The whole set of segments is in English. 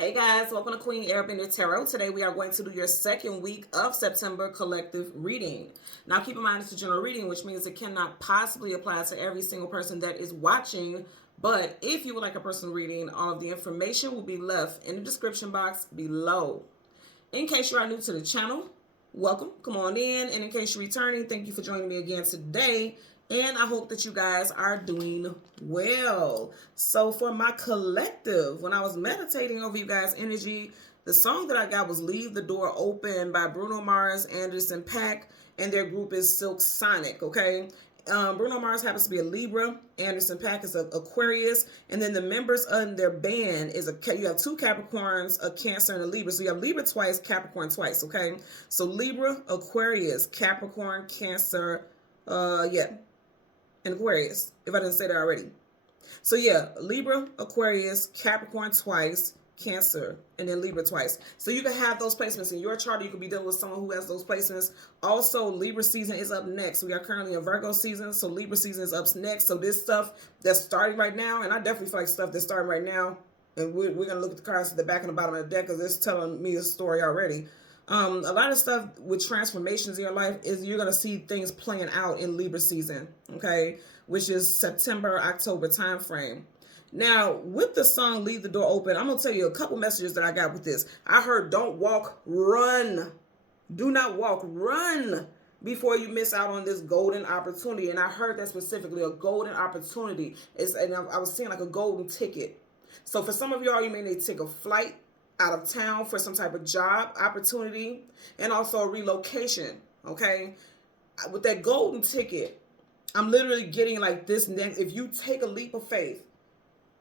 Hey guys, welcome to Queen Airbender Tarot. Today we are going to do your second week of September collective reading. Now keep in mind it's a general reading, which means it cannot possibly apply to every single person that is watching. But if you would like a personal reading, all of the information will be left in the description box below. In case you are new to the channel, welcome, come on in. And in case you're returning, thank you for joining me again today. And I hope that you guys are doing well. So for my collective, when I was meditating over you guys' energy, the song that I got was Leave the Door Open by Bruno Mars, Anderson .Paak, and their group is Silk Sonic, okay? Bruno Mars happens to be a Libra, Anderson .Paak is an Aquarius, and then the members of their band is you have two Capricorns, a Cancer, and a Libra. So you have Libra twice, Capricorn twice, okay? So Libra, Aquarius, Capricorn, Cancer, and Aquarius, if I didn't say that already. So yeah, Libra, Aquarius, Capricorn twice, Cancer, and then Libra twice. So you can have those placements in your chart. You could be dealing with someone who has those placements. Also, Libra season is up next. We are currently in Virgo season, so Libra season is up next. So this stuff that's starting right now, and I definitely feel like stuff that's starting right now, and we're going to look at the cards at the back and the bottom of the deck because it's telling me a story already. A lot of stuff with transformations in your life is you're going to see things playing out in Libra season, okay, which is September, October time frame. Now, with the song Leave the Door Open, I'm going to tell you a couple messages that I got with this. I heard don't walk, run. Do not walk, run before you miss out on this golden opportunity. And I heard that specifically, a golden opportunity. And I was seeing like a golden ticket. So for some of y'all, you may need to take a flight out of town for some type of job opportunity and also a relocation, okay? With that golden ticket, I'm literally getting like this next, if you take a leap of faith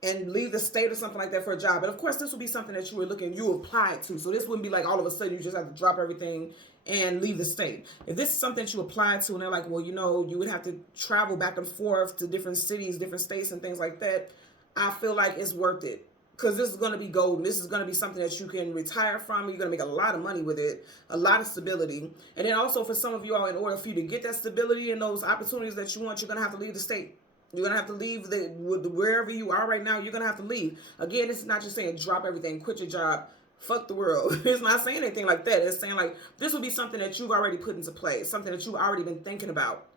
and leave the state or something like that for a job, and of course this would be something that you apply to, so this wouldn't be like all of a sudden you just have to drop everything and leave the state. If this is something that you apply to and they're like, well, you know, you would have to travel back and forth to different cities, different states and things like that, I feel like it's worth it. Because this is going to be golden. This is going to be something that you can retire from. You're going to make a lot of money with it, a lot of stability. And then also for some of you all, in order for you to get that stability and those opportunities that you want, you're going to have to leave the state. You're going to have to leave wherever you are right now. You're going to have to leave. Again, this is not just saying drop everything, quit your job, fuck the world. It's not saying anything like that. It's saying like this will be something that you've already put into place, something that you've already been thinking about.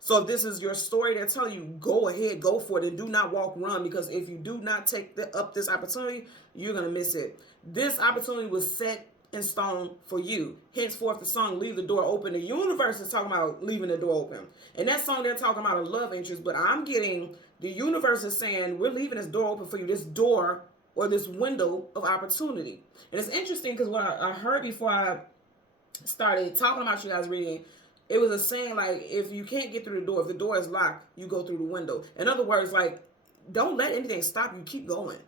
So if this is your story, they're telling you, go ahead, go for it, and do not walk, run, because if you do not take up this opportunity, you're going to miss it. This opportunity was set in stone for you. Henceforth, the song, Leave the Door Open. The universe is talking about leaving the door open. And that song, they're talking about a love interest, but I'm getting, the universe is saying, we're leaving this door open for you, this door or this window of opportunity. And it's interesting because what I heard before I started talking about you guys reading, it was a saying like, if you can't get through the door, if the door is locked, you go through the window. In other words, like, don't let anything stop you. Keep going.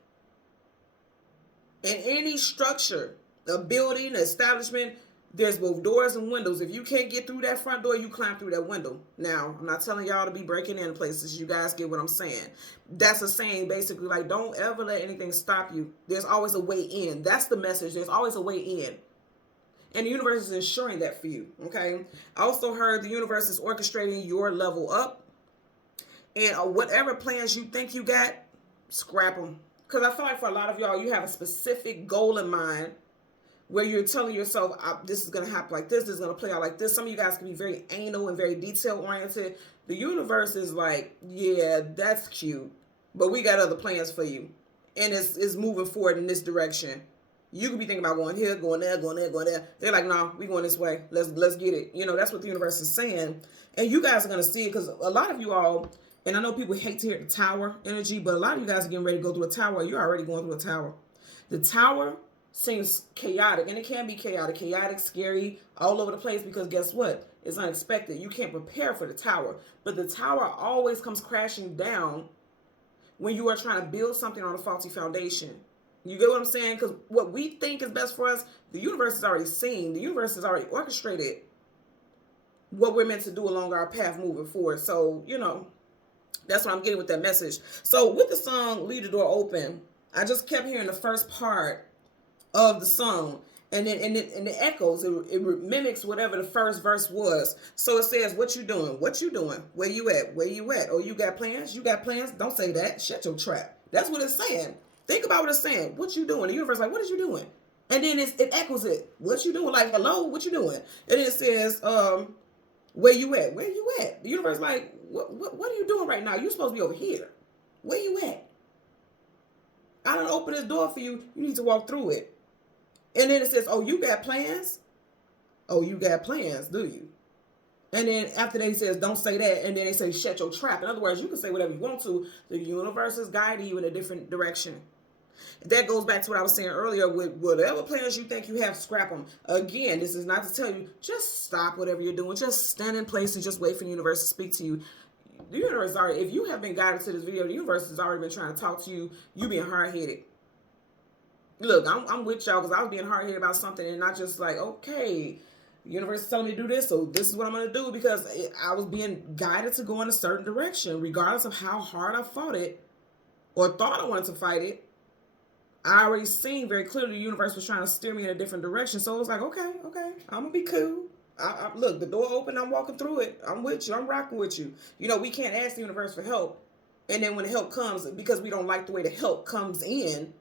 In any structure, a building, an establishment, there's both doors and windows. If you can't get through that front door, you climb through that window. Now, I'm not telling y'all to be breaking in places. You guys get what I'm saying. That's a saying, basically, like, don't ever let anything stop you. There's always a way in. That's the message. There's always a way in. And the universe is ensuring that for you, okay? I also heard the universe is orchestrating your level up. And whatever plans you think you got, scrap them. Because I feel like for a lot of y'all, you have a specific goal in mind where you're telling yourself, this is going to happen like this is going to play out like this. Some of you guys can be very anal and very detail-oriented. The universe is like, yeah, that's cute, but we got other plans for you. And it's moving forward in this direction. You could be thinking about going here, going there, going there, going there. They're like, no, we going this way. Let's get it. You know, that's what the universe is saying. And you guys are going to see it because a lot of you all, and I know people hate to hear the tower energy, but a lot of you guys are getting ready to go through a tower. You're already going through a tower. The tower seems chaotic, and it can be chaotic, scary, all over the place because guess what? It's unexpected. You can't prepare for the tower. But the tower always comes crashing down when you are trying to build something on a faulty foundation. You get what I'm saying? Because what we think is best for us, the universe has already seen. The universe has already orchestrated what we're meant to do along our path moving forward. So, you know, that's what I'm getting with that message. So with the song, Leave the Door Open, I just kept hearing the first part of the song. And then and it echoes, it mimics whatever the first verse was. So it says, what you doing? What you doing? Where you at? Where you at? Oh, you got plans? You got plans? Don't say that. Shut your trap. That's what it's saying. Think about what it's saying. What you doing? The universe like, what is you doing? And then it echoes it. What you doing? Like, hello, what you doing? And then it says, where you at? Where you at? The universe like, what are you doing right now? You supposed to be over here. Where you at? I done opened this door for you. You need to walk through it. And then it says, oh, you got plans? Oh, you got plans, do you? And then after they says, don't say that, and then they say, shut your trap. In other words, you can say whatever you want to. The universe is guiding you in a different direction. That goes back to what I was saying earlier with whatever plans you think you have, scrap them. Again, this is not to tell you, just stop whatever you're doing. Just stand in place and just wait for the universe to speak to you. The universe already, if you have been guided to this video, the universe has already been trying to talk to you. You being hard-headed. Look, I'm with y'all because I was being hard-headed about something and not just like, okay, the universe is telling me to do this, so this is what I'm going to do, because I was being guided to go in a certain direction, regardless of how hard I fought it or thought I wanted to fight it. I already seen very clearly the universe was trying to steer me in a different direction. So it was like, okay, I'm going to be cool. Look, the door open, I'm walking through it. I'm with you. I'm rocking with you. You know, we can't ask the universe for help. And then when the help comes, because we don't like the way the help comes in,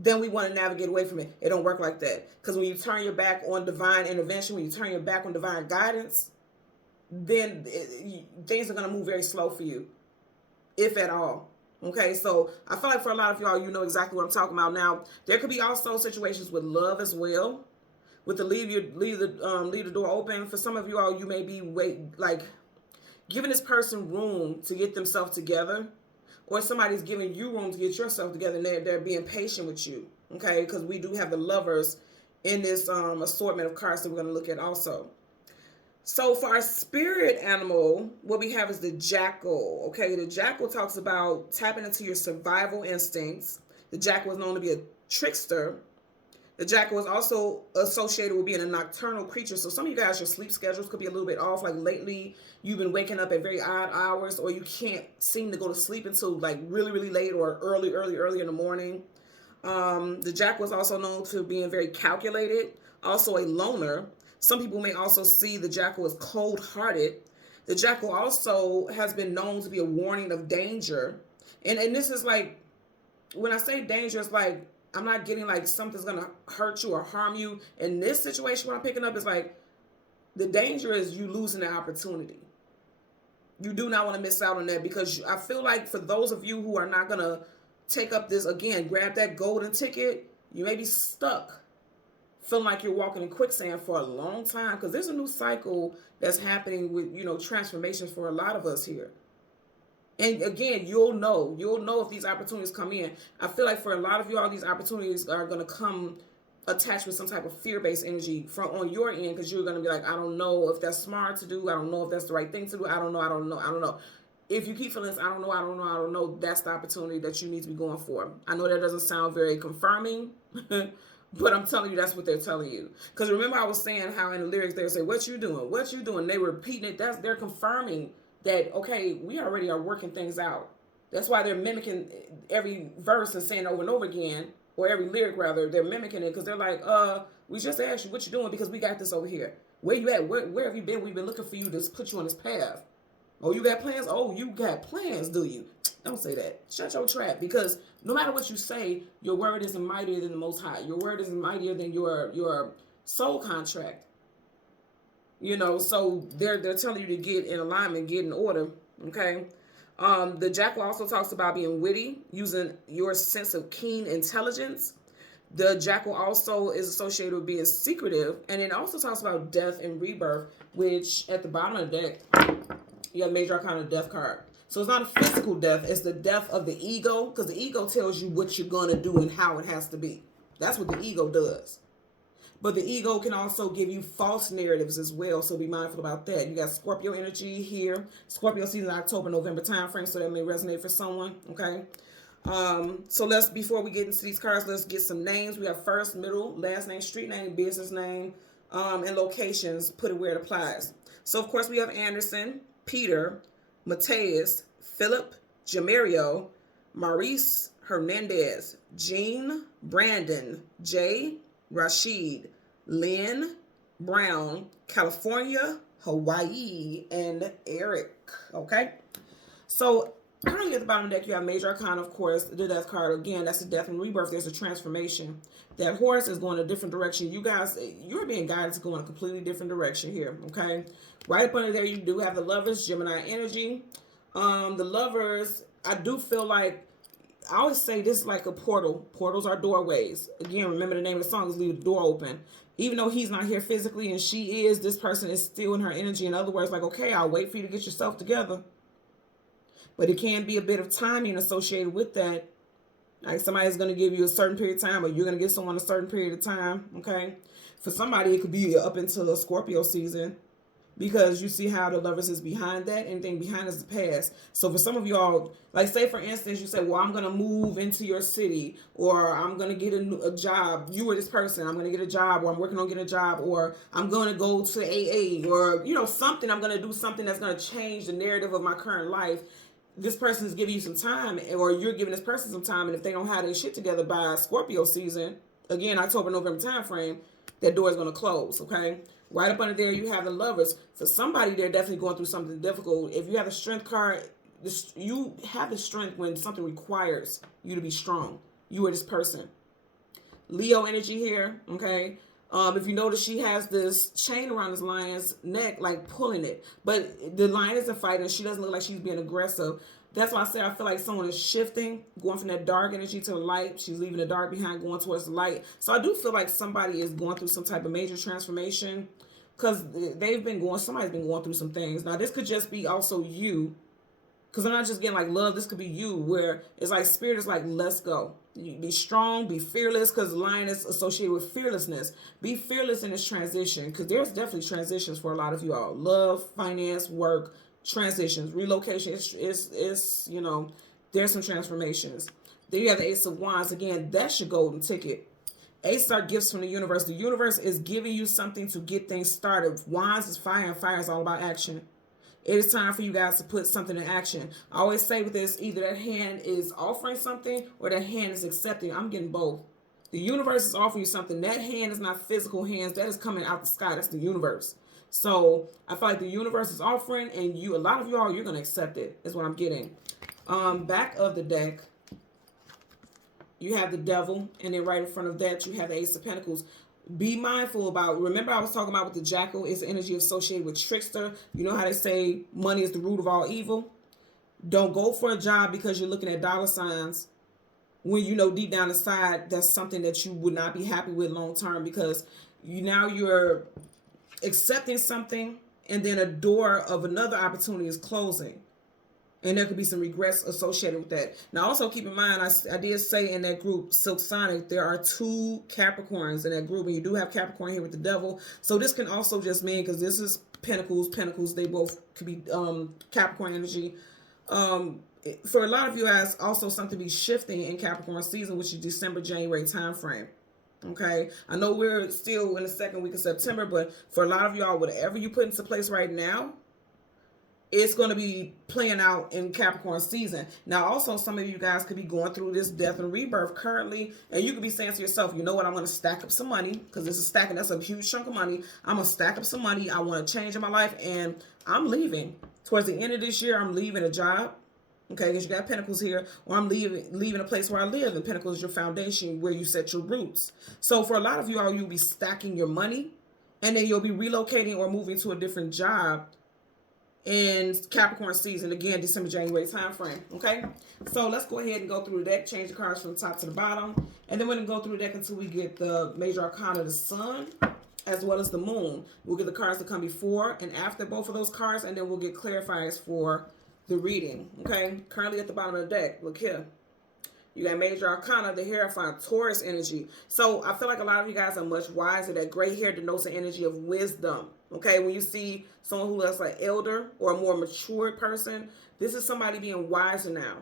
then we want to navigate away from it. It don't work like that. Because when you turn your back on divine intervention, when you turn your back on divine guidance, then things are going to move very slow for you, if at all. Okay, so I feel like for a lot of y'all, you know exactly what I'm talking about. Now, there could be also situations with love as well. With the leave the door open. For some of you all, you may be giving this person room to get themselves together, or somebody's giving you room to get yourself together, and they're being patient with you. Okay, because we do have the lovers in this assortment of cards that we're going to look at also. So for our spirit animal, what we have is the jackal. Okay, the jackal talks about tapping into your survival instincts. The jackal is known to be a trickster. The jackal is also associated with being a nocturnal creature. So some of you guys, your sleep schedules could be a little bit off. Like lately, you've been waking up at very odd hours, or you can't seem to go to sleep until like really, really late or early in the morning. The jackal is also known to being very calculated, also a loner. Some people may also see the jackal as cold-hearted. The jackal also has been known to be a warning of danger. And this is like, when I say danger, it's like, I'm not getting like something's going to hurt you or harm you. In this situation, what I'm picking up is like, the danger is you losing the opportunity. You do not want to miss out on that, because I feel like for those of you who are not going to take up this, again, grab that golden ticket, you may be stuck, feeling like you're walking in quicksand for a long time, because there's a new cycle that's happening with, you know, transformations for a lot of us here. And again, you'll know if these opportunities come in. I feel like for a lot of y'all, these opportunities are going to come attached with some type of fear-based energy on your end, because you're going to be like, I don't know if that's smart to do. I don't know if that's the right thing to do. I don't know. If you keep feeling this, I don't know, that's the opportunity that you need to be going for. I know that doesn't sound very confirming, but I'm telling you, that's what they're telling you. Because remember I was saying how in the lyrics they say, what you doing? What you doing? They were repeating it. They're confirming that, okay, we already are working things out. That's why they're mimicking every verse and saying over and over again, or every lyric rather, they're mimicking it, because they're like, we just asked you what you doing, because we got this over here. Where you at? Where have you been? We've been looking for you to put you on this path. Oh, you got plans? Oh, you got plans, do you? Don't say that. Shut your trap, because no matter what you say, your word isn't mightier than the Most High. Your word isn't mightier than your soul contract. You know, so they're telling you to get in alignment, get in order, okay? The jackal also talks about being witty, using your sense of keen intelligence. The jackal also is associated with being secretive, and it also talks about death and rebirth, which at the bottom of the deck, you have major arcana death card. So it's not a physical death, it's the death of the ego, because the ego tells you what you're going to do and how it has to be. That's what the ego does. But the ego can also give you false narratives as well, so be mindful about that. You got Scorpio energy here. Scorpio season October, November time frame, so that may resonate for someone, okay? So before we get into these cards, let's get some names. We have first, middle, last name, street name, business name, and locations. Put it where it applies. So, of course, we have Anderson, Peter, Mateus, Philip, Jamario, Maurice, Hernandez, Jean, Brandon, Jay, Rashid, Lynn, Brown, California, Hawaii, and Eric. Okay? So Currently at the bottom of the deck, you have Major Arcana, of course, the Death card. Again, that's a death and rebirth. There's a transformation. That horse is going a different direction. You guys, you're being guided to go in a completely different direction here, okay? Right up under there, you do have the Lovers, Gemini energy. The Lovers, I do feel like, I always say this is like a portal. Portals are doorways. Again, remember the name of the song is Leave the Door Open. Even though he's not here physically and she is, this person is still in her energy. In other words, like, okay, I'll wait for you to get yourself together. But it can be a bit of timing associated with that. Like somebody's going to give you a certain period of time, or you're going to give someone a certain period of time, okay? For somebody, it could be up until the Scorpio season, because you see how the Lovers is behind that. Anything behind is the past. So for some of y'all, like say for instance, you say, well, I'm going to move into your city, or I'm going to get a job. You were this person. I'm going to get a job, or I'm working on getting a job, or I'm going to go to AA, or, you know, something. I'm going to do something that's going to change the narrative of my current life. This person's giving you some time, or you're giving this person some time, and if they don't have their shit together by Scorpio season, again, October, November time frame, that door is going to close, okay? Right up under there, you have the Lovers. For somebody, they're definitely going through something difficult. If you have the Strength card, you have the strength when something requires you to be strong. You are this person. Leo energy here, okay? If you notice, she has this chain around this lion's neck, like pulling it. But the lion isn't fighting. She doesn't look like she's being aggressive. That's why I said I feel like someone is shifting, going from that dark energy to the light. She's leaving the dark behind, going towards the light. So I do feel like somebody is going through some type of major transformation, because somebody's been going through some things. Now, this could just be also you, because I'm not just getting like love. This could be you, where it's like spirit is like, let's go. You be strong, be fearless, because the lion is associated with fearlessness. Be fearless in this transition, because there's definitely transitions for a lot of you all. Love, finance, work, transitions, relocation. It's you know, there's some transformations. Then you have the Ace of Wands. Again, that's your golden ticket. Ace are gifts from the universe. The universe is giving you something to get things started. Wands is fire, and fire is all about action. It is time for you guys to put something in action. I always say with this, either that hand is offering something or that hand is accepting. I'm getting both. The universe is offering you something. That hand is not physical hands. That is coming out the sky. That's the universe. So I feel like the universe is offering, and a lot of y'all, you're going to accept it, is what I'm getting. Back of the deck, you have the Devil, and then right in front of that, you have the Ace of Pentacles. Be mindful about, remember I was talking about with the Jackal, is the energy associated with trickster. You know how they say money is the root of all evil? Don't go for a job because you're looking at dollar signs, when you know deep down inside that's something that you would not be happy with long term, because you're accepting something, and then a door of another opportunity is closing. And there could be some regrets associated with that. Now, also keep in mind, I did say in that group, Silk Sonic, there are 2 Capricorns in that group. And you do have Capricorn here with the Devil. So this can also just mean, because this is Pentacles, they both could be Capricorn energy. For a lot of you guys, also something be shifting in Capricorn season, which is December, January time frame. Okay, I know we're still in the second week of September, but for a lot of y'all, whatever you put into place right now, it's going to be playing out in Capricorn season. Now, also, some of you guys could be going through this death and rebirth currently, and you could be saying to yourself, you know what, I'm going to stack up some money, because this is stacking. That's a huge chunk of money. I'm going to stack up some money. I want to change in my life, and I'm leaving. Towards the end of this year, I'm leaving a job, okay, because you got Pentacles here, or I'm leaving a place where I live, and Pentacles is your foundation, where you set your roots. So for a lot of you all, you'll be stacking your money, and then you'll be relocating or moving to a different job in Capricorn season, again, December, January time frame. Okay, so let's go ahead and go through the deck, change the cards from the top to the bottom, and then we're going to go through the deck until we get the Major Arcana, the Sun, as well as the Moon. We'll get the cards that come before and after both of those cards, and then we'll get clarifiers for the reading. Okay, currently at the bottom of the deck, look here. You got Major Arcana, the Hierophant, Taurus energy. So I feel like a lot of you guys are much wiser. That gray hair denotes an energy of wisdom. Okay, when you see someone who looks like elder or a more mature person, this is somebody being wiser now.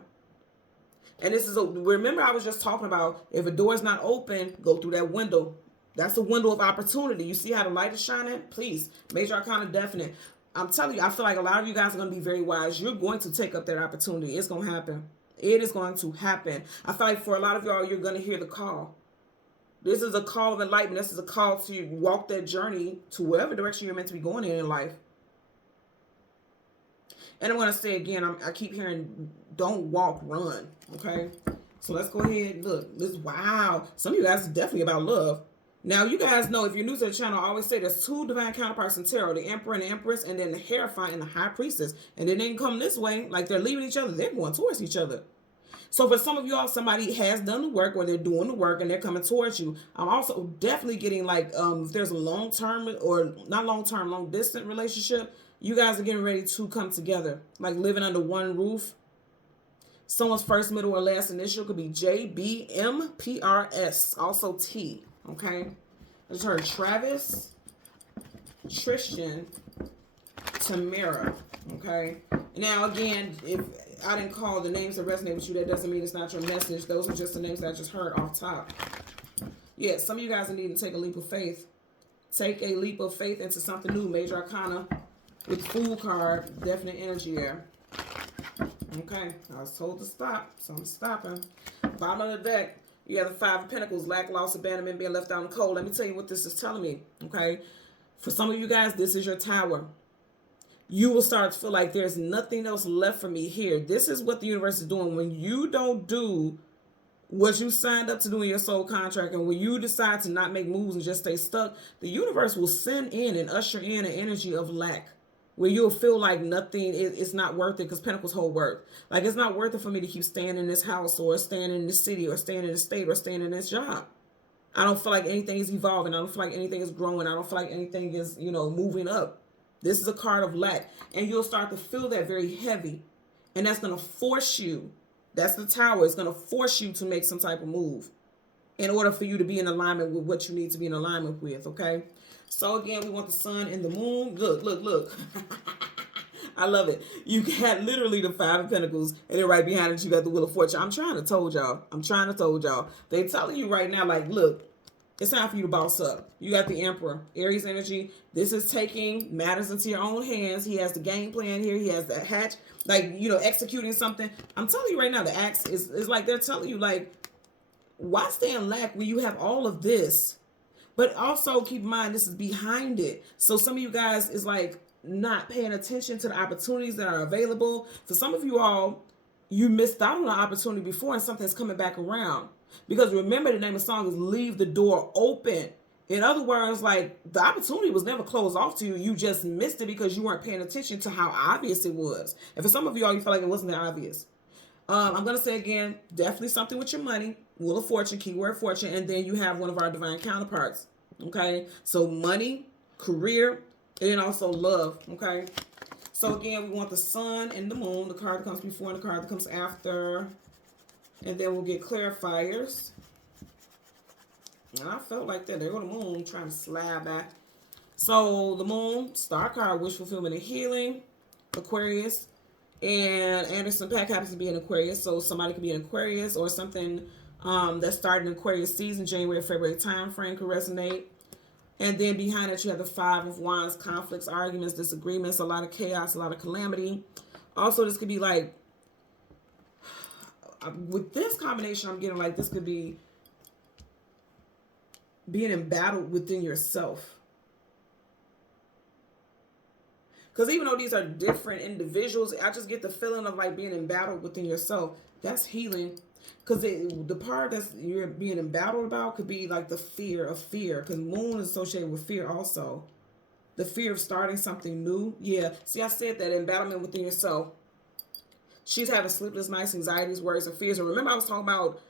And this is remember I was just talking about, if a door is not open, go through that window. That's a window of opportunity. You see how the light is shining? Please, Major Arcana, definite. I'm telling you, I feel like a lot of you guys are going to be very wise. You're going to take up that opportunity. It's going to happen. It is going to happen. I feel like for a lot of y'all, you're going to hear the call. This is a call of enlightenment. This is a call to walk that journey to whatever direction you're meant to be going in life. And I'm going to say again, I keep hearing Don't walk, run. Okay. So let's go ahead. Look, this, wow. Some of you guys is definitely about love. Now, you guys know, if you're new to the channel, I always say there's two divine counterparts in tarot, the Emperor and the Empress, and then the Hierophant and the High Priestess. And then they can come this way, like they're leaving each other. They're going towards each other. So for some of y'all, somebody has done the work, or they're doing the work and they're coming towards you. I'm also definitely getting, like, if there's a long-term, or not long-term, long-distance relationship, you guys are getting ready to come together, like living under one roof. Someone's first, middle, or last initial could be J, B, M, P, R, S, also T. Okay, I just heard Travis, Tristan, Tamara. Okay, now again, if I didn't call the names that resonate with you, that doesn't mean it's not your message. Those are just the names that I just heard off top. Yeah, some of you guys are needing to take a leap of faith. Take a leap of faith into something new. Major Arcana with Fool card, definite energy there. Okay, I was told to stop, so I'm stopping. Bottom of the deck, you have the Five of Pentacles, lack, loss, abandonment, being left out in the cold. Let me tell you what this is telling me, okay? For some of you guys, this is your tower. You will start to feel like there's nothing else left for me here. This is what the universe is doing. When you don't do what you signed up to do in your soul contract, and when you decide to not make moves and just stay stuck, the universe will send in and usher in an energy of lack, where you'll feel like nothing, it's not worth it, because Pentacles hold worth. Like, it's not worth it for me to keep staying in this house, or staying in this city, or staying in this state, or staying in this job. I don't feel like anything is evolving. I don't feel like anything is growing. I don't feel like anything is, moving up. This is a card of lack. And you'll start to feel that very heavy. And that's going to force you. That's the Tower. It's going to force you to make some type of move in order for you to be in alignment with what you need to be in alignment with, okay? So again, we want the Sun and the Moon. Look, look, look. I love it. You got literally the Five of Pentacles, and then right behind it, you got the Wheel of Fortune. I'm trying to told y'all. They telling you right now, like, look, it's time for you to boss up. You got the Emperor, Aries energy. This is taking matters into your own hands. He has the game plan here. He has the hatch, like, executing something. I'm telling you right now, the axe is like, they're telling you, like, why stay in lack when you have all of this? But also keep in mind, this is behind it. So some of you guys is like not paying attention to the opportunities that are available. For some of you all, you missed out on an opportunity before and something's coming back around. Because remember, the name of the song is Leave the Door Open. In other words, like, the opportunity was never closed off to you. You just missed it because you weren't paying attention to how obvious it was. And for some of you all, you feel like it wasn't that obvious. I'm going to say again, definitely something with your money. Wheel of Fortune, keyword fortune, and then you have one of our divine counterparts. Okay, so money, career, and then also love. Okay, so again, we want the Sun and the Moon, the card that comes before and the card that comes after, and then we'll get clarifiers. And I felt like that. There go the Moon trying to slide back. So the Moon, star card, wish fulfillment and healing, Aquarius, and Anderson Paak happens to be an Aquarius, so somebody could be an Aquarius or something that started in Aquarius season, January, February time frame could resonate. And then behind it, you have the Five of Wands, conflicts, arguments, disagreements, a lot of chaos, a lot of calamity. Also, this could be like, with this combination, I'm getting like this could be being in battle within yourself. Because even though these are different individuals, I just get the feeling of like being in battle within yourself. That's healing. Because the part that you're being in battle about could be like the fear of fear. Because Moon is associated with fear also. The fear of starting something new. Yeah. See, I said that, embattlement within yourself. She's having sleepless nights, anxieties, worries, and fears. And remember I was talking about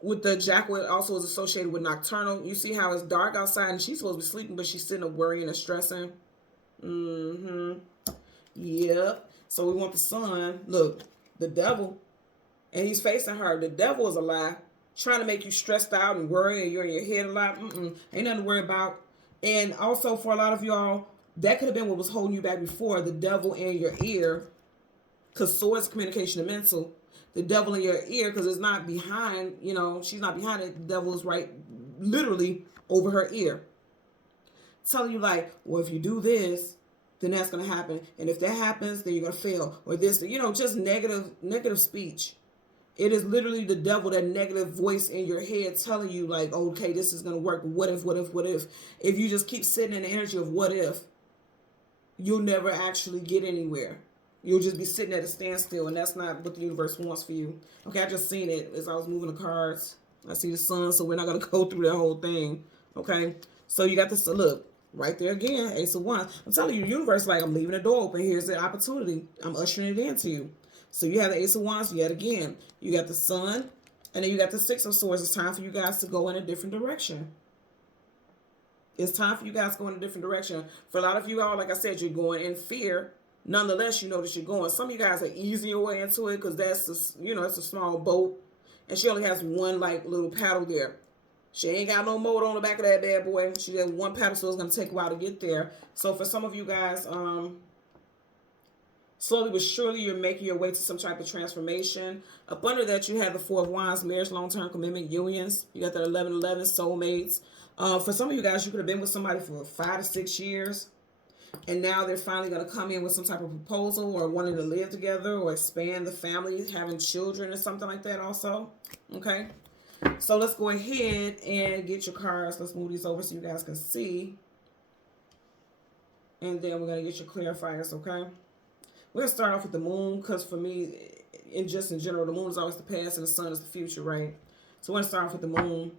with the Jackal also is associated with nocturnal. You see how it's dark outside and she's supposed to be sleeping, but she's sitting up worrying and stressing. Yep. So we want the Sun. Look, the devil. And he's facing her. The devil is a lie. Trying to make you stressed out and worry and you're in your head a lot. Ain't nothing to worry about. And also for a lot of y'all, that could have been what was holding you back before. The devil in your ear. Because swords, communication, and mental. The devil in your ear, because it's not behind, she's not behind it. The devil is right, literally, over her ear. Telling you like, well, if you do this, then that's going to happen. And if that happens, then you're going to fail. Or this, just negative speech. It is literally the devil, that negative voice in your head telling you like, okay, this is going to work. What if, what if, what if? If you just keep sitting in the energy of what if, you'll never actually get anywhere. You'll just be sitting at a standstill, and that's not what the universe wants for you. Okay, I just seen it as I was moving the cards. I see the sun, so we're not going to go through that whole thing. Okay, so you got this, look, right there again, Ace of Wands. I'm telling you, the universe, like, I'm leaving the door open. Here's the opportunity. I'm ushering it into you. So you have the Ace of Wands yet again. You got the sun, and then you got the Six of Swords. It's time for you guys to go in a different direction. It's time for you guys to go in a different direction. For a lot of you all, like I said, you're going in fear. Nonetheless, you know that you're going. Some of you guys are easing your way into it because that's, it's a small boat. And she only has one, like, little paddle there. She ain't got no motor on the back of that bad boy. She has one paddle, so it's going to take a while to get there. So for some of you guys, slowly but surely, you're making your way to some type of transformation. Up under that, you have the Four of Wands, marriage, long-term commitment, unions. You got that 1111, soulmates. For some of you guys, you could have been with somebody for 5 to 6 years. And now they're finally going to come in with some type of proposal or wanting to live together or expand the family, having children or something like that also. Okay. So let's go ahead and get your cards. Let's move these over so you guys can see. And then we're going to get your clarifiers, okay? We're going to start off with the moon because for me, in general, the moon is always the past and the sun is the future, right? So we're going to start off with the moon.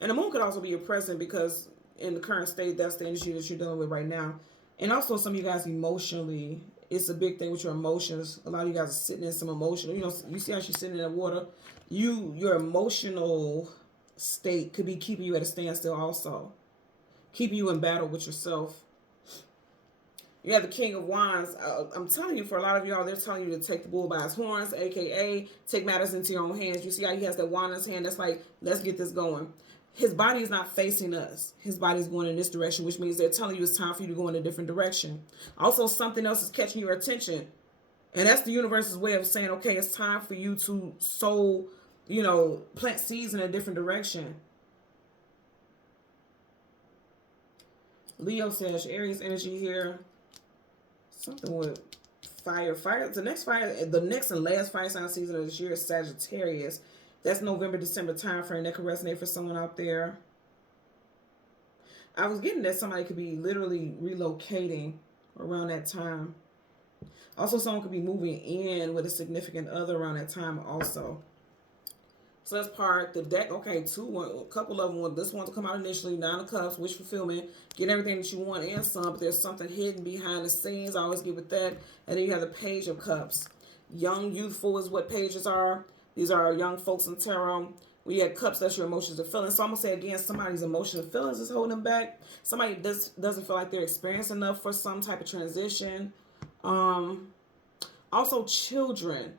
And the moon could also be your present because in the current state, that's the energy that you're dealing with right now. And also some of you guys emotionally, it's a big thing with your emotions. A lot of you guys are sitting in some emotional, you see how she's sitting in the water? Your emotional state could be keeping you at a standstill also. Keeping you in battle with yourself. You have the King of Wands. I'm telling you, for a lot of y'all, they're telling you to take the bull by his horns, a.k.a. take matters into your own hands. You see how he has that wand in his hand? That's like, let's get this going. His body is not facing us. His body is going in this direction, which means they're telling you it's time for you to go in a different direction. Also, something else is catching your attention. And that's the universe's way of saying, okay, it's time for you to sow, plant seeds in a different direction. Leo says, Aries energy here. Something with fire. The next and last fire sign season of this year is Sagittarius. That's November, December time frame. That could resonate for someone out there. I was getting that somebody could be literally relocating around that time. Also, someone could be moving in with a significant other around that time also. So that's part the deck. Okay, a couple of them. This one to come out initially. 9 of Cups, wish fulfillment. Get everything that you want and some, but there's something hidden behind the scenes. I always get with that. And then you have the Page of Cups. Young, youthful is what pages are. These are young folks in tarot. We had cups, that's your emotions and feelings. So I'm going to say again, somebody's emotions and feelings is holding them back. Somebody doesn't feel like they're experienced enough for some type of transition. Also, children.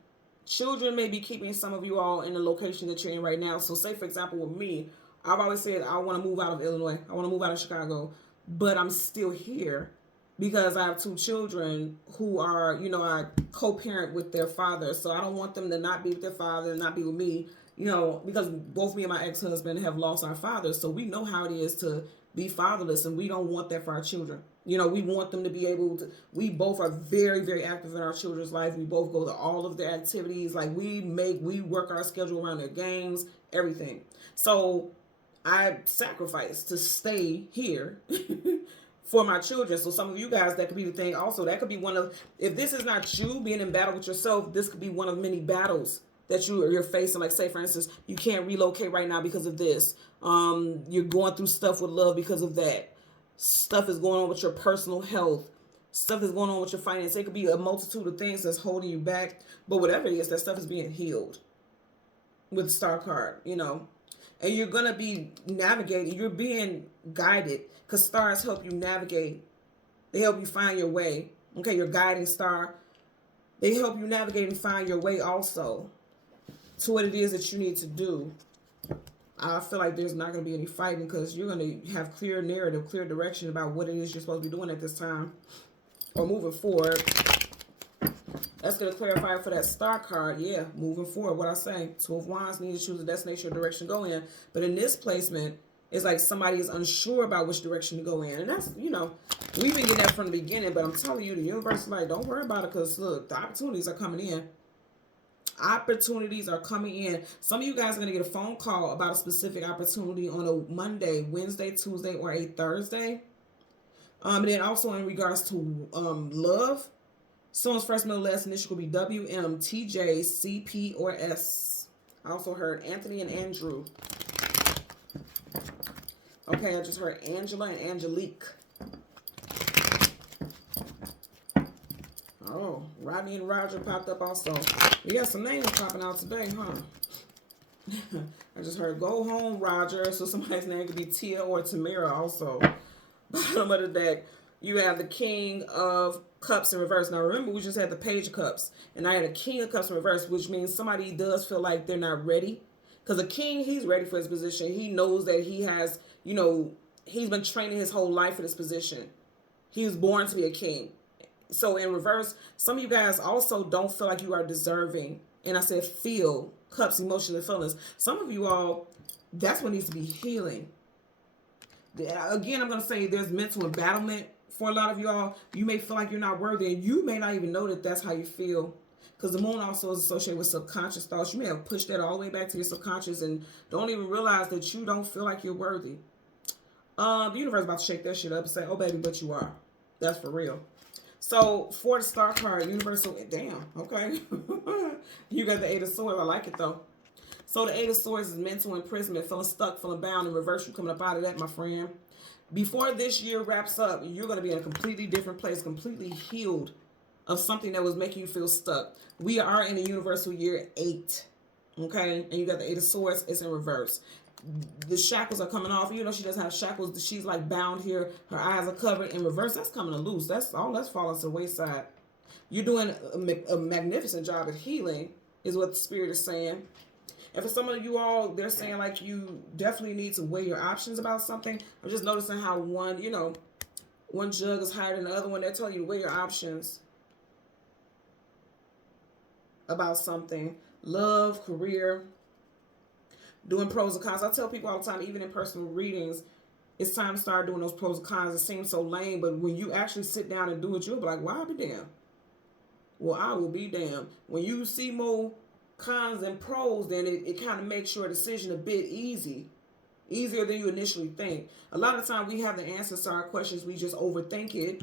Children may be keeping some of you all in the location that you're in right now. So say, for example, with me, I've always said I want to move out of Illinois. I want to move out of Chicago. But I'm still here because I have 2 children who are, I co-parent with their father. So I don't want them to not be with their father and not be with me, because both me and my ex-husband have lost our fathers. So we know how it is to be fatherless, and we don't want that for our children. We want them to be able to, we both are very, very active in our children's life. We both go to all of their activities. Like we work our schedule around their games, everything. So I sacrifice to stay here for my children. So some of you guys, that could be the thing also. That could be one of, if this is not you being in battle with yourself, this could be one of many battles that you're facing. Like say, for instance, you can't relocate right now because of this. You're going through stuff with love because of that. Stuff is going on with your personal health. Stuff is going on with your finance. It could be a multitude of things that's holding you back. But whatever it is, that stuff is being healed with the Star card, And you're going to be navigating. You're being guided because stars help you navigate. They help you find your way. Okay, your guiding star. They help you navigate and find your way also to what it is that you need to do. I feel like there's not going to be any fighting because you're going to have clear narrative, clear direction about what it is you're supposed to be doing at this time or moving forward. That's going to clarify for that Star card. Yeah, moving forward. What I say, 2 of Wands, need to choose a destination or direction to go in. But in this placement, it's like somebody is unsure about which direction to go in. And that's, we've been getting that from the beginning. But I'm telling you, the universe is like, don't worry about it because, look, the opportunities are coming in. Opportunities are coming in. Some of you guys are going to get a phone call about a specific opportunity on a Monday, Wednesday, Tuesday, or a Thursday. And then also in regards to love, Someone's first, middle, last initial will be W, M, T, J, C, P, or S. I also heard Anthony and Andrew. Okay, I just heard Angela and Angelique. Oh, Rodney and Roger popped up also. We got some names popping out today, huh? I just heard Go Home Roger, so somebody's name could be Tia or Tamira also. Bottom of the deck, you have the King of Cups in reverse. Now remember, we just had the Page of Cups, and I had a King of Cups in reverse, which means somebody does feel like they're not ready. Because a king, he's ready for his position. He knows that he has, you know, he's been training his whole life for this position. He was born to be a king. So in reverse, some of you guys also don't feel like you are deserving. And I said feel, cups, emotions, and feelings. Some of you all, that's what needs to be healing. Again, I'm going to say there's mental embattlement for a lot of y'all. You may feel like you're not worthy, and you may not even know that that's how you feel. Because the moon also is associated with subconscious thoughts. You may have pushed that all the way back to your subconscious and don't even realize that you don't feel like you're worthy. The universe is about to shake that shit up and say, oh, baby, but you are. That's for real. So, for the star card, universal, damn, okay. You got the Eight of Swords. I like it, though. So, the Eight of Swords is mental imprisonment, feeling stuck, feeling bound. In reverse, you coming up out of that, my friend. Before this year wraps up, you're going to be in a completely different place, completely healed of something that was making you feel stuck. We are in the universal year 8, okay? And you got the Eight of Swords. It's in reverse. The shackles are coming off. Even though she doesn't have shackles, she's like bound here. Her eyes are covered. In reverse, that's coming loose. That's all. That's falling to the wayside. You're doing a magnificent job at healing, is what the spirit is saying. And for some of you all, they're saying like you definitely need to weigh your options about something. I'm just noticing how one, you know, one jug is higher than the other one. They're telling you to weigh your options about something. Love, career, doing pros and cons. I tell people all the time, even in personal readings, it's time to start doing those pros and cons. It seems so lame, but when you actually sit down and do it, you'll be like, well, I'll be damned. Well, I will be damned. When you see more cons and pros, then it kind of makes your decision a bit easier than you initially think. A lot of the time we have the answers to our questions, we just overthink it,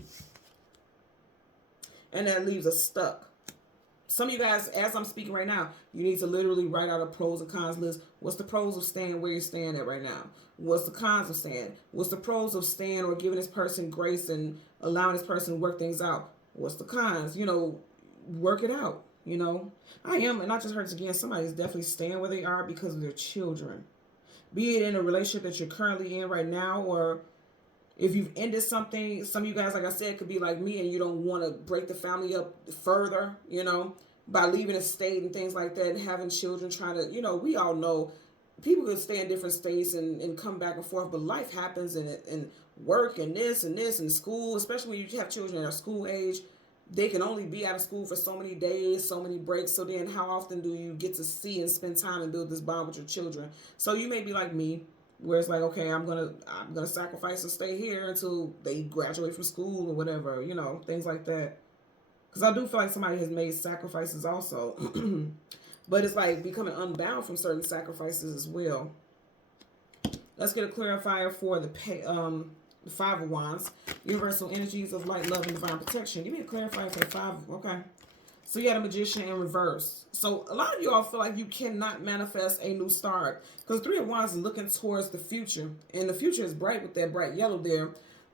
and that leaves us stuck. Some of you guys, as I'm speaking right now, you need to literally write out a pros and cons list. What's the pros of staying where you're staying at right now? What's the cons of staying? What's the pros of staying or giving this person grace and allowing this person to work things out? What's the cons? You know, work it out, you know. I am, and I just heard this again, somebody's definitely staying where they are because of their children. Be it in a relationship that you're currently in right now, or if you've ended something. Some of you guys, like I said, could be like me and you don't want to break the family up further, you know, by leaving a state and things like that and having children trying to, you know, we all know people could stay in different states and come back and forth, but life happens and work and this and school, especially when you have children that are school age. They can only be out of school for so many days, so many breaks. So then how often do you get to see and spend time and build this bond with your children? So you may be like me, where it's like, okay, I'm gonna sacrifice and stay here until they graduate from school or whatever, you know, things like that. Because I do feel like somebody has made sacrifices also. But it's like becoming unbound from certain sacrifices as well. Let's get a clarifier for the Five of Wands. Universal energies of light, love, and divine protection. Give me a clarifier for the five. Okay. So you got a Magician in reverse. So a lot of you all feel like you cannot manifest a new start. Because Three of Wands is looking towards the future. And the future is bright with that bright yellow there.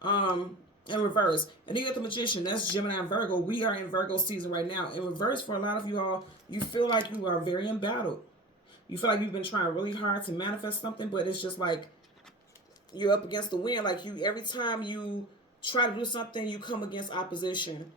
In reverse. And then you got the Magician. That's Gemini and Virgo. We are in Virgo season right now. In reverse, for a lot of you all, you feel like you are very embattled. You feel like you've been trying really hard to manifest something, but it's just like you're up against the wind. Like you, every time you try to do something, you come against opposition.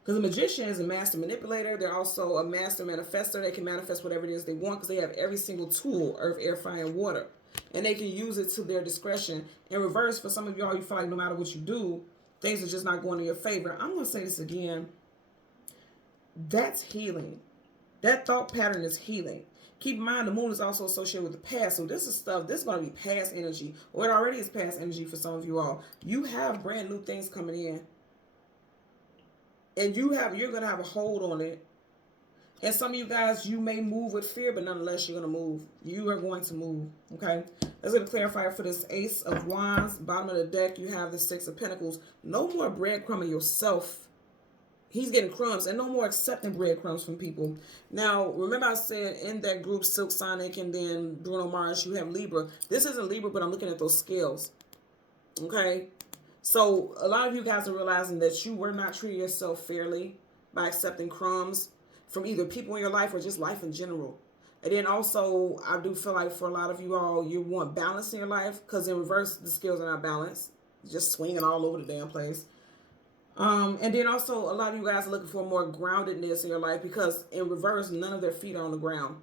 Because the Magician is a master manipulator. They're also a master manifestor. They can manifest whatever it is they want because they have every single tool, earth, air, fire, and water. And they can use it to their discretion. In reverse, for some of y'all, you feel like no matter what you do, things are just not going in your favor. I'm going to say this again. That's healing. That thought pattern is healing. Keep in mind, the moon is also associated with the past. So this is stuff, this is going to be past energy. Or it already is past energy for some of you all. You have brand new things coming in. And you're going to have a hold on it. And some of you guys, you may move with fear, but nonetheless, you're going to move. You are going to move, okay? Let's get a clarifier for this Ace of Wands. Bottom of the deck, you have the Six of Pentacles. No more breadcrumbing yourself He's getting crumbs, and no more accepting breadcrumbs from people. Now, remember I said in that group, Silk Sonic and then Bruno Mars, you have Libra. This isn't Libra, but I'm looking at those scales. Okay? So, a lot of you guys are realizing that you were not treating yourself fairly by accepting crumbs from either people in your life or just life in general. And then also, I do feel like for a lot of you all, you want balance in your life, because in reverse, the scales are not balanced. Just swinging all over the damn place. And then also, a lot of you guys are looking for more groundedness in your life, because in reverse, none of their feet are on the ground.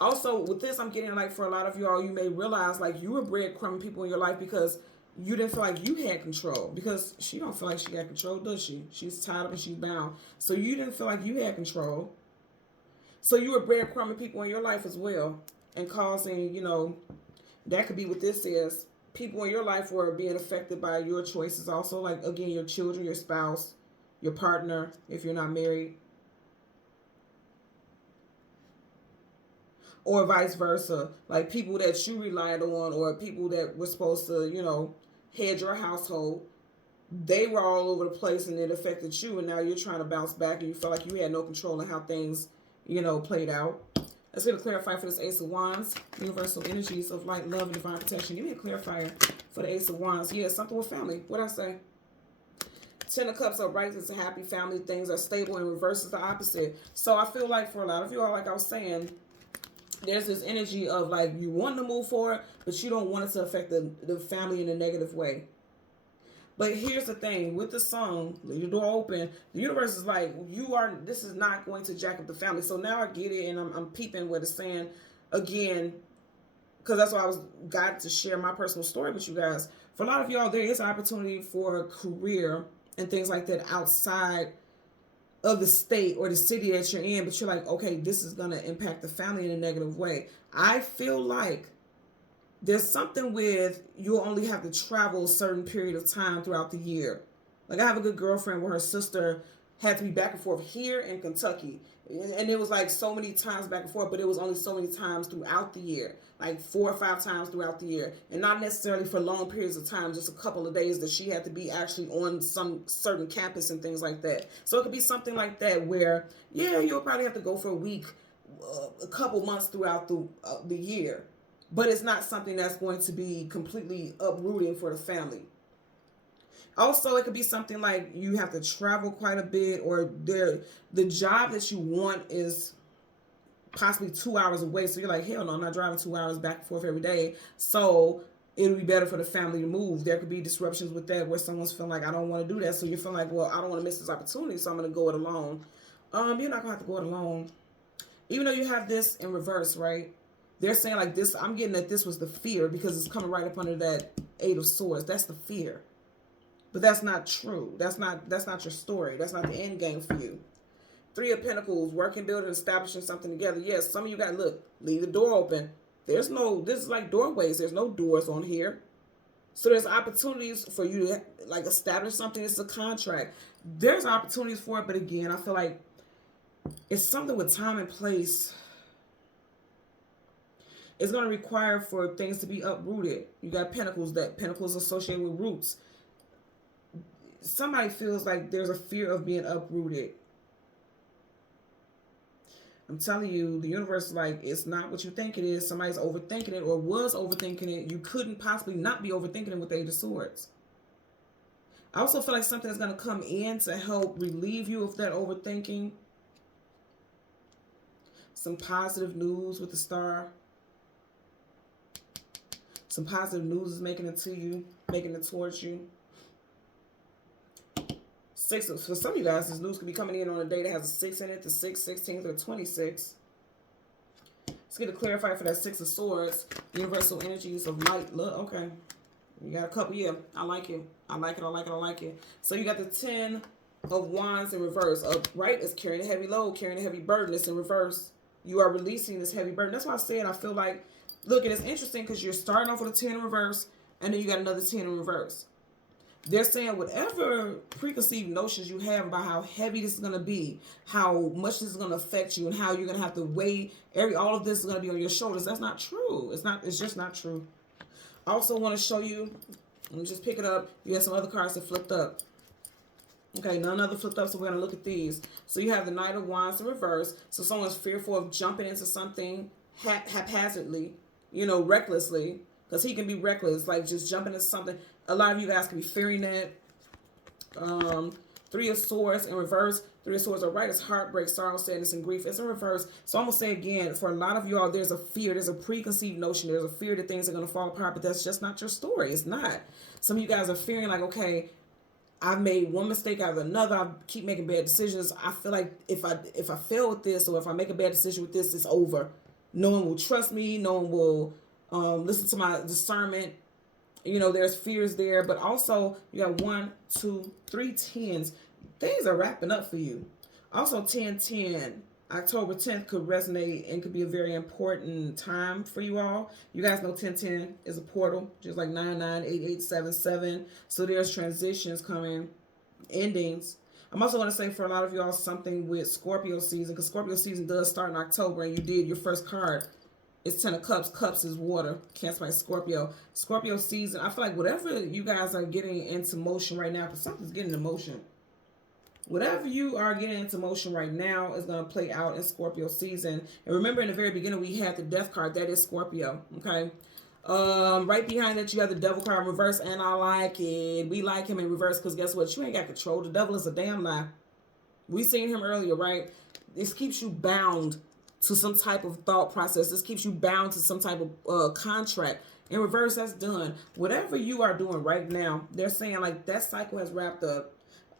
Also, with this, I'm getting like for a lot of you all, you may realize like you were breadcrumbing people in your life because you didn't feel like you had control, because she don't feel like she got control, does she? She's tied up and she's bound. So you didn't feel like you had control. So you were breadcrumbing people in your life as well, and causing, you know, that could be what this is. People in your life were being affected by your choices also, like, again, your children, your spouse, your partner, if you're not married. Or vice versa, like people that you relied on or people that were supposed to, you know, head your household. They were all over the place and it affected you, and now you're trying to bounce back and you feel like you had no control of how things, you know, played out. Let's get a clarifier for this Ace of Wands. Universal energies of light, love, and divine protection. Give me a clarifier for the Ace of Wands. Yeah, something with family. What'd I say? Ten of Cups upright, it's a happy family. Things are stable, and reverse is the opposite. So I feel like for a lot of you all, like I was saying, there's this energy of like you want to move forward, but you don't want it to affect the family in a negative way. But here's the thing, with the song, leave the door open, the universe is like, this is not going to jack up the family. So now I get it, and I'm peeping what it's saying again, because that's why I was guided to share my personal story with you guys. For a lot of y'all, there is opportunity for a career and things like that outside of the state or the city that you're in, but you're like, okay, this is going to impact the family in a negative way. I feel like there's something with you'll only have to travel a certain period of time throughout the year. Like I have a good girlfriend where her sister had to be back and forth here in Kentucky. And it was like so many times back and forth, but it was only so many times throughout the year. Like 4 or 5 times throughout the year. And not necessarily for long periods of time, just a couple of days that she had to be actually on some certain campus and things like that. So it could be something like that where, yeah, you'll probably have to go for a week, a couple months throughout the year. But it's not something that's going to be completely uprooting for the family. Also, it could be something like you have to travel quite a bit, or the job that you want is possibly 2 hours away. So you're like, hell no, I'm not driving 2 hours back and forth every day. So it'll be better for the family to move. There could be disruptions with that where someone's feeling like, I don't want to do that. So you're feeling like, well, I don't want to miss this opportunity, so I'm going to go it alone. You're not going to have to go it alone. Even though you have this in reverse, right? They're saying like this, I'm getting that this was the fear because it's coming right up under that 8 of Swords. That's the fear. But that's not true. That's not your story. That's not the end game for you. 3 of Pentacles, working, building, establishing something together. Yes, some of you got, look, leave the door open. This is like doorways. There's no doors on here. So there's opportunities for you to like establish something. It's a contract. There's opportunities for it, but again, I feel like it's something with time and place. It's going to require for things to be uprooted. You got Pentacles, that Pentacles associated with roots. Somebody feels like there's a fear of being uprooted. I'm telling you, the universe is like, it's not what you think it is. Somebody's overthinking it or was overthinking it. You couldn't possibly not be overthinking it with the 8 of Swords. I also feel like something is going to come in to help relieve you of that overthinking. Some positive news with the Star. Some positive news is making it to you, making it towards you. For some of you guys, this news could be coming in on a day that has a 6 in it, the 6, 16th, or 26. Let's get a clarifier for that 6 of Swords. Universal energies of light, love. Okay. You got a couple, yeah. I like it. I like it, I like it, I like it. So you got the 10 of Wands in reverse. Upright is carrying a heavy load, carrying a heavy burden. It's in reverse. You are releasing this heavy burden. That's why I said I feel like, look, it's interesting because you're starting off with a 10 in reverse, and then you got another 10 in reverse. They're saying whatever preconceived notions you have about how heavy this is going to be, how much this is going to affect you, and how you're going to have to weigh all of this is going to be on your shoulders. That's not true. It's just not true. I also want to show you, let me just pick it up. You have some other cards that flipped up. Okay, none other flipped up, so we're going to look at these. So you have the Knight of Wands in reverse. So someone's fearful of jumping into something haphazardly, you know, recklessly, because he can be reckless, like just jumping into something. A lot of you guys can be fearing that. Three of Swords in reverse. Three of Swords are right. It's heartbreak, sorrow, sadness, and grief. It's in reverse. So I'm going to say again, for a lot of you all, there's a fear. There's a preconceived notion. There's a fear that things are going to fall apart, but that's just not your story. It's not. Some of you guys are fearing like, okay, I've made one mistake after another. I keep making bad decisions. I feel like if I fail with this, or if I make a bad decision with this, it's over. No one will trust me. No one will listen to my discernment. You know, there's fears there, but also you got 1, 2, 3 tens. Things are wrapping up for you. Also 10-10. October 10th could resonate and could be a very important time for you all. You guys know 10-10 is a portal, just like 9-9, 8-8, 7-7. So there's transitions coming, endings. I'm also going to say for a lot of y'all something with Scorpio season, because Scorpio season does start in October, and you did your first card. It's 10 of Cups. Cups is water. Cancer by Scorpio. Scorpio season, I feel like whatever you guys are getting into motion right now, because something's getting into motion. Whatever you are getting into motion right now is going to play out in Scorpio season. And remember, in the very beginning, we had the Death card. That is Scorpio. Okay. Right behind that, you have the Devil card in reverse, and I like it. We like him in reverse because guess what? You ain't got control. The devil is a damn lie. We seen him earlier, right? This keeps you bound to some type of thought process. This keeps you bound to some type of contract. In reverse, that's done. Whatever you are doing right now, they're saying like that cycle has wrapped up.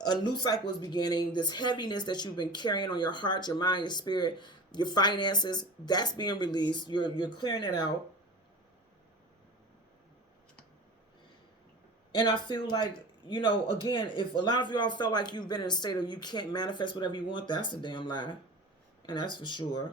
A new cycle is beginning. This heaviness that you've been carrying on your heart, your mind, your spirit, your finances, that's being released. You're clearing it out. And I feel like, you know, again, if a lot of y'all felt like you've been in a state of you can't manifest whatever you want, that's a damn lie. And that's for sure.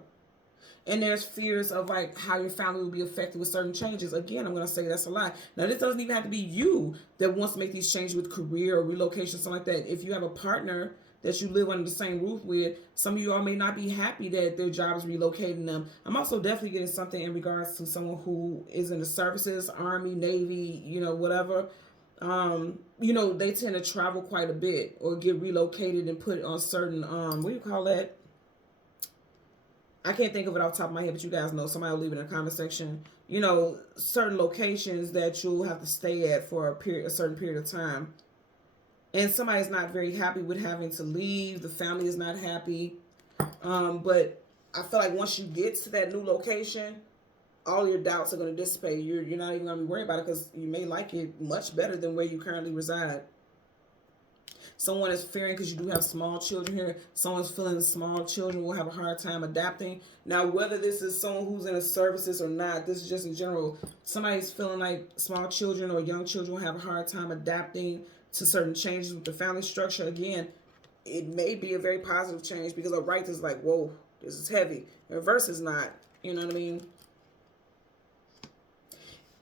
And there's fears of like how your family will be affected with certain changes. Again, I'm going to say that's a lie. Now, this doesn't even have to be you that wants to make these changes with career or relocation, something like that. If you have a partner that you live under the same roof with, some of you all may not be happy that their job is relocating them. I'm also definitely getting something in regards to someone who is in the services, Army, Navy, you know, whatever. You know, they tend to travel quite a bit or get relocated and put on certain, what do you call that? I can't think of it off the top of my head, but you guys know. Somebody will leave it in the comment section. You know, certain locations that you'll have to stay at for a certain period of time. And somebody's not very happy with having to leave. The family is not happy. But I feel like once you get to that new location, all your doubts are going to dissipate. You're not even going to be worried about it because you may like it much better than where you currently reside. Someone is fearing because you do have small children here. Someone's feeling small children will have a hard time adapting. Now, whether this is someone who's in the services or not, this is just in general. Somebody's feeling like small children or young children will have a hard time adapting to certain changes with the family structure. Again, it may be a very positive change because a right is like, whoa, this is heavy. The reverse is not. You know what I mean?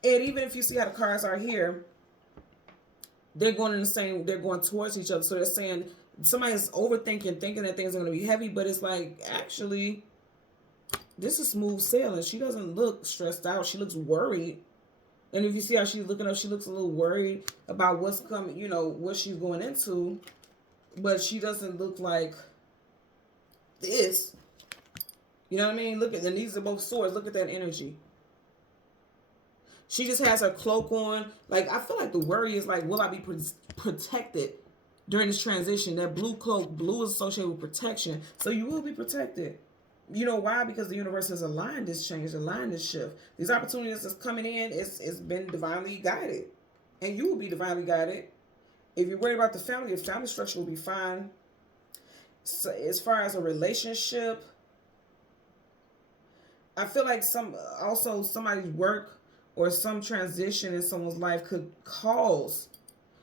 And even if you see how the cards are here, they're going in the same, they're going towards each other. So they're saying somebody's overthinking, thinking that things are going to be heavy, but it's like, actually, this is smooth sailing. She doesn't look stressed out. She looks worried. And if you see how she's looking up, she looks a little worried about what's coming, you know, what she's going into. But she doesn't look like this. You know what I mean? Look at, and these are both swords. Look at that energy. She just has her cloak on. Like, I feel like the worry is like, will I be protected during this transition? That blue cloak, blue is associated with protection. So you will be protected. You know why? Because the universe has aligned this change, aligned this shift. These opportunities that's coming in, it's been divinely guided. And you will be divinely guided. If you're worried about the family, your family structure will be fine. So as far as a relationship, I feel like somebody's work or some transition in someone's life could cause.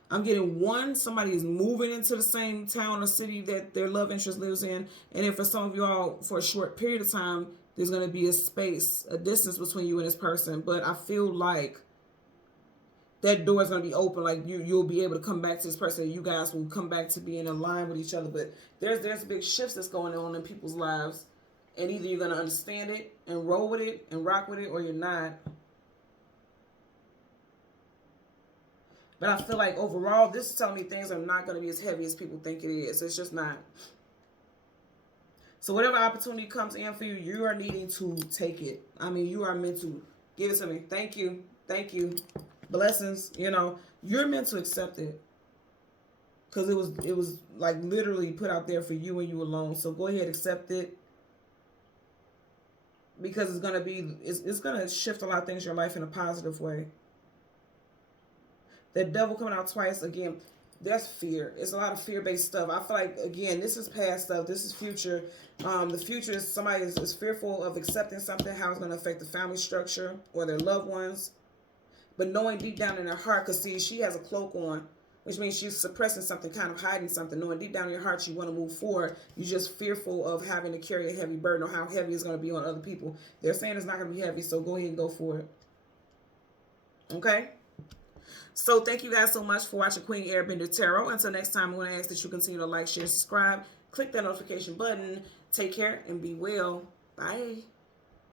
I'm getting one, somebody is moving into the same town or city that their love interest lives in. And then for some of y'all, for a short period of time, there's going to be a space, a distance between you and this person. But I feel like that door is going to be open. Like you'll be able to come back to this person. You guys will come back to being in line with each other. But there's big shifts that's going on in people's lives. And either you're going to understand it and roll with it and rock with it, or you're not. But I feel like overall, this is telling me things are not going to be as heavy as people think it is. It's just not. So whatever opportunity comes in for you, you are needing to take it. I mean, you are meant to give it to me. Thank you. Thank you. Blessings. You know, you're meant to accept it. Because it was like literally put out there for you and you alone. So go ahead, accept it. Because it's going to be, it's going to shift a lot of things in your life in a positive way. The devil coming out twice, again, that's fear. It's a lot of fear-based stuff. I feel like, again, this is past stuff. This is future. The future is somebody is fearful of accepting something, how it's going to affect the family structure or their loved ones. But knowing deep down in their heart, because see, she has a cloak on, which means she's suppressing something, kind of hiding something. Knowing deep down in your heart you want to move forward, you're just fearful of having to carry a heavy burden or how heavy it's going to be on other people. They're saying it's not going to be heavy, so go ahead and go for it. Okay? So thank you guys so much for watching Queen Airbender Tarot. Until next time, I'm going to ask that you continue to like, share, subscribe. Click that notification button. Take care and be well. Bye.